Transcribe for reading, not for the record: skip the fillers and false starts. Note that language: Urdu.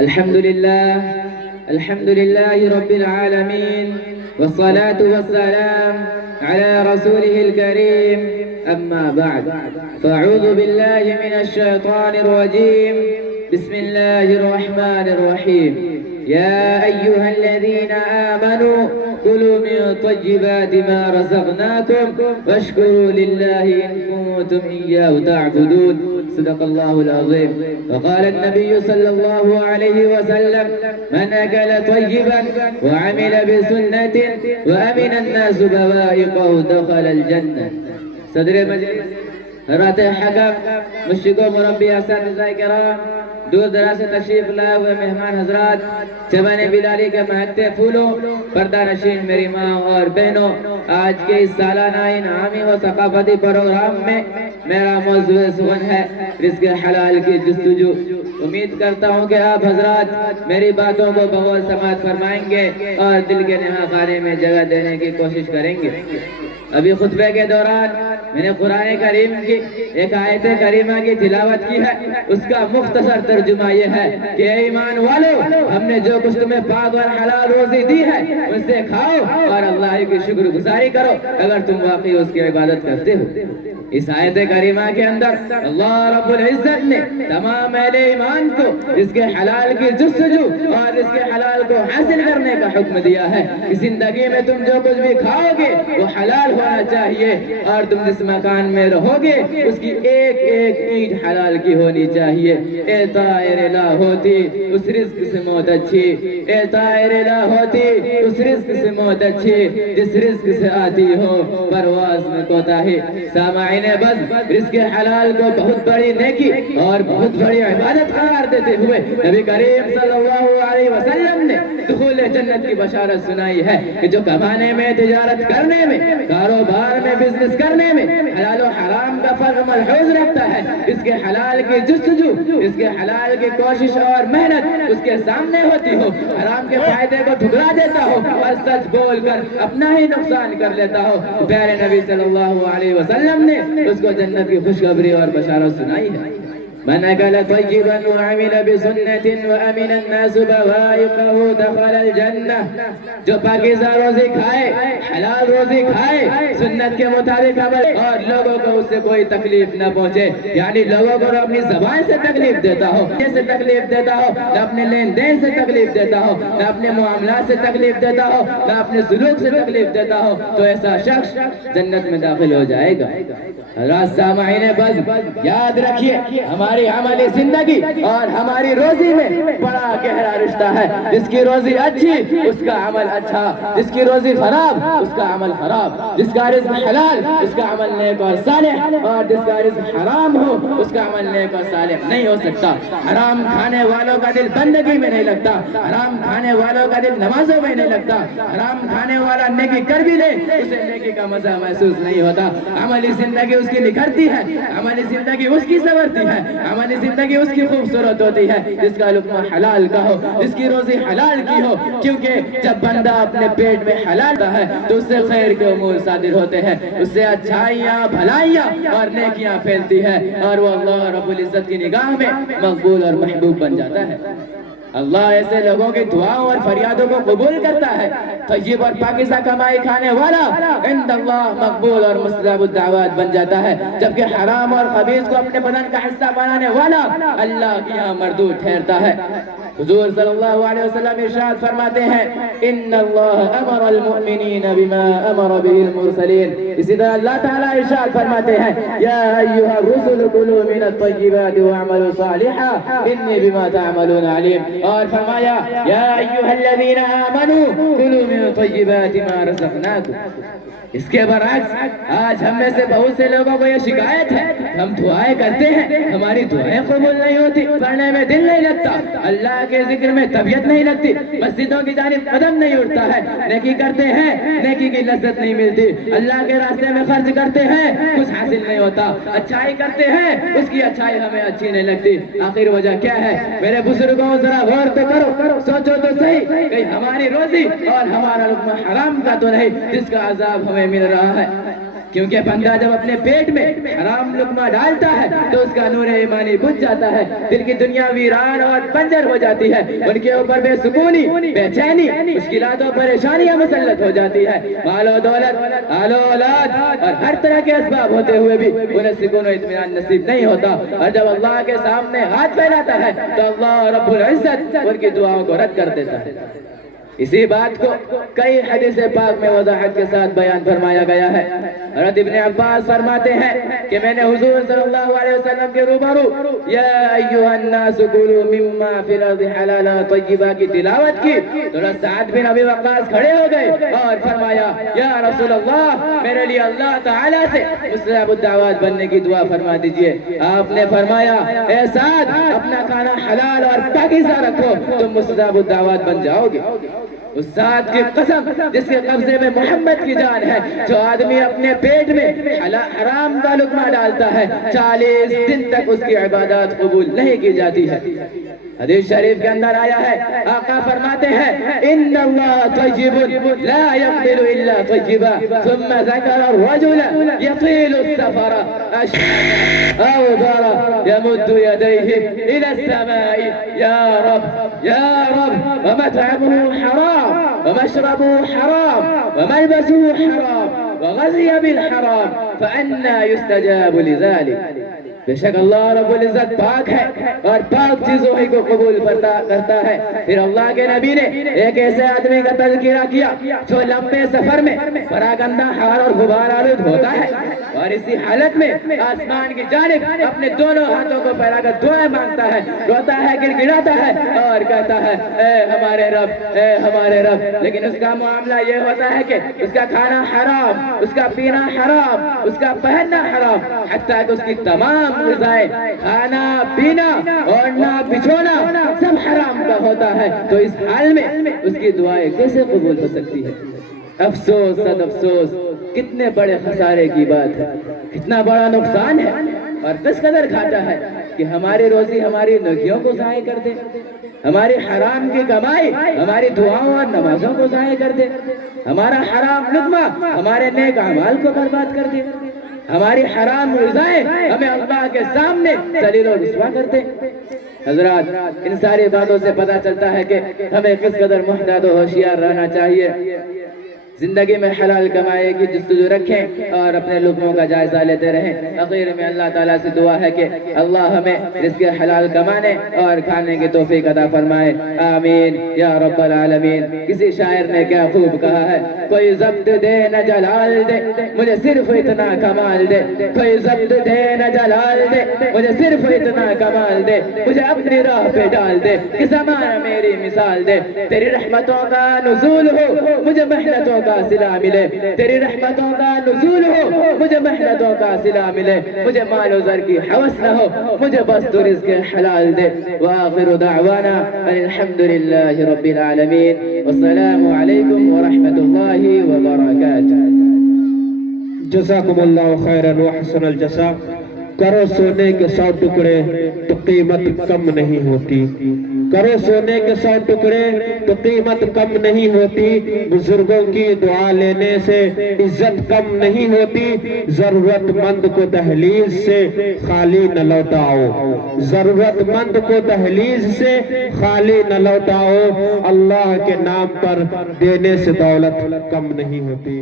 الحمد لله رب العالمين، والصلاة والسلام على رسوله الكريم. أما بعد، فأعوذ بالله من الشيطان الرجيم. بسم الله الرحمن الرحيم. يا أيها الذين آمنوا كلوا من طيبات ما رزقناكم واشكروا لله إن كنتم إياه تعبدون. صدق الله العظيم. وقال النبي صلى الله عليه وسلم: من أكل طيبا وعمل بسنة وأمن الناس بوائقه دخل الجنة. صدر مجلس حضرات حکم، مشرکو، مربی، اساتذہ کرام، دور دراز سے تشریف لائے ہوئے مہمان حضرات، چمن بلالی کے مہکتے پھولوں، پردہ نشین میری ماں اور بہنوں، آج کے اس سالانہ انعامی و ثقافتی پروگرام میں میرا موضوع سخن ہے رزق حلال کی جستجو۔ امید کرتا ہوں کہ آپ حضرات میری باتوں کو بغور سماعت فرمائیں گے اور دل کے نہا خانے میں جگہ دینے کی کوشش کریں گے۔ ابھی خطبے کے دوران میں نے قرآن کریم کی ایک آیت کریمہ کی تلاوت کی ہے، اس کا مختصر ترجمہ یہ ہے کہ اے ایمان والو، ہم نے جو کچھ تمہیں پاک اور حلال روزی دی ہے ان سے کھاؤ اور اللہ کی شکر گزاری کرو اگر تم واقعی اس کی عبادت کرتے ہو۔ اس آیت کریمہ کے اندر اللہ رب العزت نے تمام اہل ایمان کو اس کے حلال کی جستجو اور اس کے حلال کو حاصل کرنے کا حکم دیا ہے کہ زندگی میں تم جو کچھ بھی کھاؤ گے وہ حلال ہونا چاہیے، اور تم جس مکان میں رہو گے اس کی ایک ایک اینٹ حلال کی ہونی چاہیے۔ اے طائر لا ہوتی اس رزق سے موت اچھی، اے طائر لا ہوتی اس رزق سے موت اچھی، جس رزق سے آتی ہو پرواز میں کوتاہی۔ سامعین بس، رزق حلال کو بہت بڑی نیکی اور بہت بڑی عبادت قرار دیتے ہوئے نبی کریم صلی اللہ علیہ وسلم نے دخول جنت کی بشارت سنائی ہے کہ جو کمانے میں، تجارت کرنے میں، کاروبار میں، بزنس کرنے میں حلال و حرام کا فرق ملحوظ رکھتا ہے، اس کے حلال کی جستجو، اس کے حلال کی کوشش اور محنت اس کے سامنے ہوتی ہو، حرام کے فائدے کو ٹھکرا دیتا ہو اور سچ بول کر اپنا ہی نقصان کر لیتا ہو، پیارے نبی صلی اللہ علیہ وسلم نے اس کو جنت کی خوشخبری اور بشارت سنائی ہے۔ من أكل طيبا وعمل بسنة وأمن الناس بوائقه دخل الجنة۔ جو پاکیزہ روزی کھائے، حلال روزی کھائے، سنت کے مطابق عمل، اور لوگوں کو اس سے کوئی تکلیف نہ پہنچے، یعنی لوگوں کو نہ اپنی زبان سے تکلیف دیتا ہو، سے تکلیف دیتا ہو، نہ اپنے لین دین سے تکلیف دیتا ہو، نہ اپنے معاملات سے تکلیف دیتا ہو، نہ اپنے سلوک سے تکلیف دیتا ہو، تو ایسا شخص جنت میں داخل ہو جائے گا۔ حضرات سامعین بس، یاد رکھیے ہماری عملی زندگی اور ہماری روزی میں بڑا گہرا رشتہ ہے۔ جس کی روزی اچھی اس کا عمل اچھا، جس کی روزی خراب اس کا عمل خراب، جس کا رزق حلال اس کا عمل نیک اور صالح، اور جس کا رزق حرام ہو اس کا عمل نیک اور صالح نہیں ہو سکتا۔ حرام کھانے والوں کا دل بندگی میں نہیں لگتا، حرام کھانے والوں کا دل نمازوں میں نہیں لگتا، حرام کھانے والا نیکی کر بھی لے اسے نیکی کا مزہ محسوس نہیں ہوتا۔ عملی زندگی اس کی نکھرتی ہے، عملی زندگی اس کی سنورتی ہے، عملی زندگی اس کی خوبصورت ہوتی ہے جس کا لقمہ حلال کا ہو، جس کی روزی حلال کی ہو، کیونکہ جب بندہ اپنے پیٹ میں حلال ہوتا ہے تو اس سے خیر کے امور صادر ہوتے ہیں، اس سے اچھائیاں، بھلائیاں اور نیکیاں پھیلتی ہیں، اور وہ اللہ رب العزت کی نگاہ میں مقبول اور محبوب بن جاتا ہے۔ اللہ ایسے لوگوں کی دعاؤں اور فریادوں کو قبول کرتا ہے۔ طیب اور پاکیزہ کمائی کھانے والا عند اللہ مقبول اور مستجاب الدعوات بن جاتا ہے، جبکہ حرام اور خبیث کو اپنے بدن کا حصہ بنانے والا اللہ کی یہاں مردود ٹھہرتا ہے۔ حضور صلی اللہ علیہ وسلم ارشاد فرماتے ہیں: ان اللہ امر المؤمنین بما امر به المرسلین۔ اسی طرح اللہ تعالیٰ ارشاد فرماتے ہیں: یا ایھا الرسل کلوا من الطیبات واعملوا صالحا انی بما تعملون علیم۔ اور فرمایا: یا ایھا الذین آمنوا کلوا من طیبات ما رزقناکم۔ اس کے برعکس آج ہم میں سے بہت سے لوگوں کو یہ شکایت ہے، ہم دعائیں کرتے ہیں، ہماری دعائیں قبول نہیں ہوتی، پڑھنے میں دل نہیں لگتا، اللہ کے ذکر میں طبیعت نہیں لگتی، مسجدوں کی جانب قدم نہیں اٹھتا ہے، نیکی کرتے ہیں، نیکی کی لذت نہیں ملتی، اللہ کے راستے میں خرچ کرتے ہیں، کچھ حاصل نہیں ہوتا، اچھائی کرتے ہیں، اس کی اچھائی ہمیں اچھی نہیں لگتی۔ آخر وجہ کیا ہے؟ میرے بزرگوں ذرا غور تو کرو، سوچو تو صحیح، کہ ہماری روزی اور ہمارا لقمہ حرام کا تو نہیں جس کا عذاب ہمیں مل رہا ہے۔ کیونکہ بندہ جب اپنے پیٹ میں حرام لقمہ ڈالتا ہے تو اس کا نور ایمانی بجھ جاتا ہے، دل کی دنیا ویران اور بنجر ہو جاتی ہے، ان کے اوپر بے سکونی، بے چینی، مشکلات و پریشانیاں مسلط ہو جاتی ہے، مال و دولت، آل و اولاد اور ہر طرح کے اسباب ہوتے ہوئے بھی انہیں سکون و اطمینان نصیب نہیں ہوتا، اور جب اللہ کے سامنے ہاتھ پھیلاتا ہے تو اللہ رب العزت ان کی دعاؤں کو رد کر دیتا ہے۔ اسی بات کو کئی حدیث پاک میں وضاحت کے ساتھ بیان فرمایا گیا ہے۔ حضرت ابن عباس فرماتے ہیں کہ میں نے حضور صلی اللہ علیہ وسلم کے روبرو یا ایھا الناس کلوا مما فی الارض حلالا طیبا کی تلاوت کی تو سعد بن ابی وقاص کھڑے ہو گئے اور فرمایا یا رسول اللہ میرے لیے اللہ تعالیٰ سے مستجاب الدعوات بننے کی دعا فرما دیجئے۔ آپ نے فرمایا اے سعد اپنا کھانا حلال اور پاکیزہ رکھو تم مستجاب الدعوات بن جاؤ گے۔ اس ذات کی قسم جس کے قبضے میں محمد کی جان ہے، جو آدمی اپنے پیٹ میں حرام کا لقمہ ڈالتا ہے 40 دن تک اس کی عبادات قبول نہیں کی جاتی ہے۔ حدیث شریف کے اندر آیا ہے، آقا فرماتے ہیں ان اللہ طیب لا یقبل الا طیبا ثم ذکر الرجل یطیل السفر اشعث اغبر یمد یدیہ الى السماء یا رب یا رب ومطعمه حرام ومشربه حرام وملبسه حرام وغزي بالحرام فأنا يستجاب لذلك۔ بے شک اللہ رب العزت پاک ہے اور پاک چیزوں ہی کو قبول کرتا ہے۔ پھر اللہ کے نبی نے ایک ایسے آدمی کا تذکرہ کیا جو لمبے سفر میں پراگندہ ہار اور غبار آلود ہوتا ہے اور اسی حالت میں آسمان کی جانب اپنے دونوں ہاتھوں کو پھیلا کر دعائیں مانگتا ہے، روتا ہے، گڑگڑاتا ہے اور کہتا ہے اے ہمارے رب، اے ہمارے رب۔ لیکن اس کا معاملہ یہ ہوتا ہے کہ اس کا کھانا حرام، اس کا پینا حرام، اس کا پہننا حرام، حتیٰ کہ اس کی تمام غذائیں، کھانا پینا اوڑھنا بچھونا سب حرام کا ہوتا ہے، تو اس حال میں اس کی دعائیں کیسے قبول ہو سکتی ہے؟ افسوس صد افسوس، کتنے بڑے خسارے کی بات ہے، کتنا بڑا نقصان ہے اور کس قدر گھاٹا ہے کہ ہماری روزی ہماری نیکیوں کو ضائع کر دے، ہماری حرام کی کمائی ہماری دعاؤں اور نمازوں کو ضائع کر دے، ہمارا حرام لقمہ ہمارے نیک اعمال کو برباد کر دے، ہماری حرام غذائیں ہمیں اللہ کے سامنے ذلیل و رسوا کرتے۔ حضرات ان ساری باتوں سے پتہ چلتا ہے کہ ہمیں کس قدر محتاط و ہوشیار رہنا چاہیے، زندگی میں حلال کمائی کی جستجو رکھیں اور اپنے لقموں کا جائزہ لیتے رہیں۔ آخر میں اللہ تعالیٰ سے دعا ہے کہ اللہ ہمیں رزق حلال کمانے اور کھانے کی توفیق عطا فرمائے، آمین یا رب العالمین۔ کسی شاعر نے کیا خوب کہا ہے، کوئی ضبط دے نہ جلال دے مجھے صرف اتنا کمال دے، کوئی ضبط دے نہ جلال دے مجھے صرف اتنا کمال دے، مجھے اپنی راہ پہ ڈال دے کہ زمانہ میری مثال دے، تیری رحمتوں کا نزول ہو مجھے محنتوں کا صلہ ملے، تیری رحمتوں کا نزول ہو مجھے محنتوں کا صلہ ملے، مجھے مال و زر کی حوث نہ ہو مجھے بس تو رزق حلال دے۔ وآخر دعوانا الحمدللہ رب العالمین والسلام علیکم ورحمۃ اللہ وبرکاتہ۔ جزاکم اللہ خیرا وحسن الجزا۔ کرو سونے کے 100 ٹکڑے تو قیمت کم نہیں ہوتی، کرو سونے کے 100 ٹکڑے تو قیمت کم نہیں ہوتی، بزرگوں کی دعا لینے سے عزت کم نہیں ہوتی، ضرورت مند کو دہلیز سے خالی نہ لوٹاؤ، ضرورت مند کو دہلیز سے خالی نہ لوٹاؤ، اللہ کے نام پر دینے سے دولت کم نہیں ہوتی۔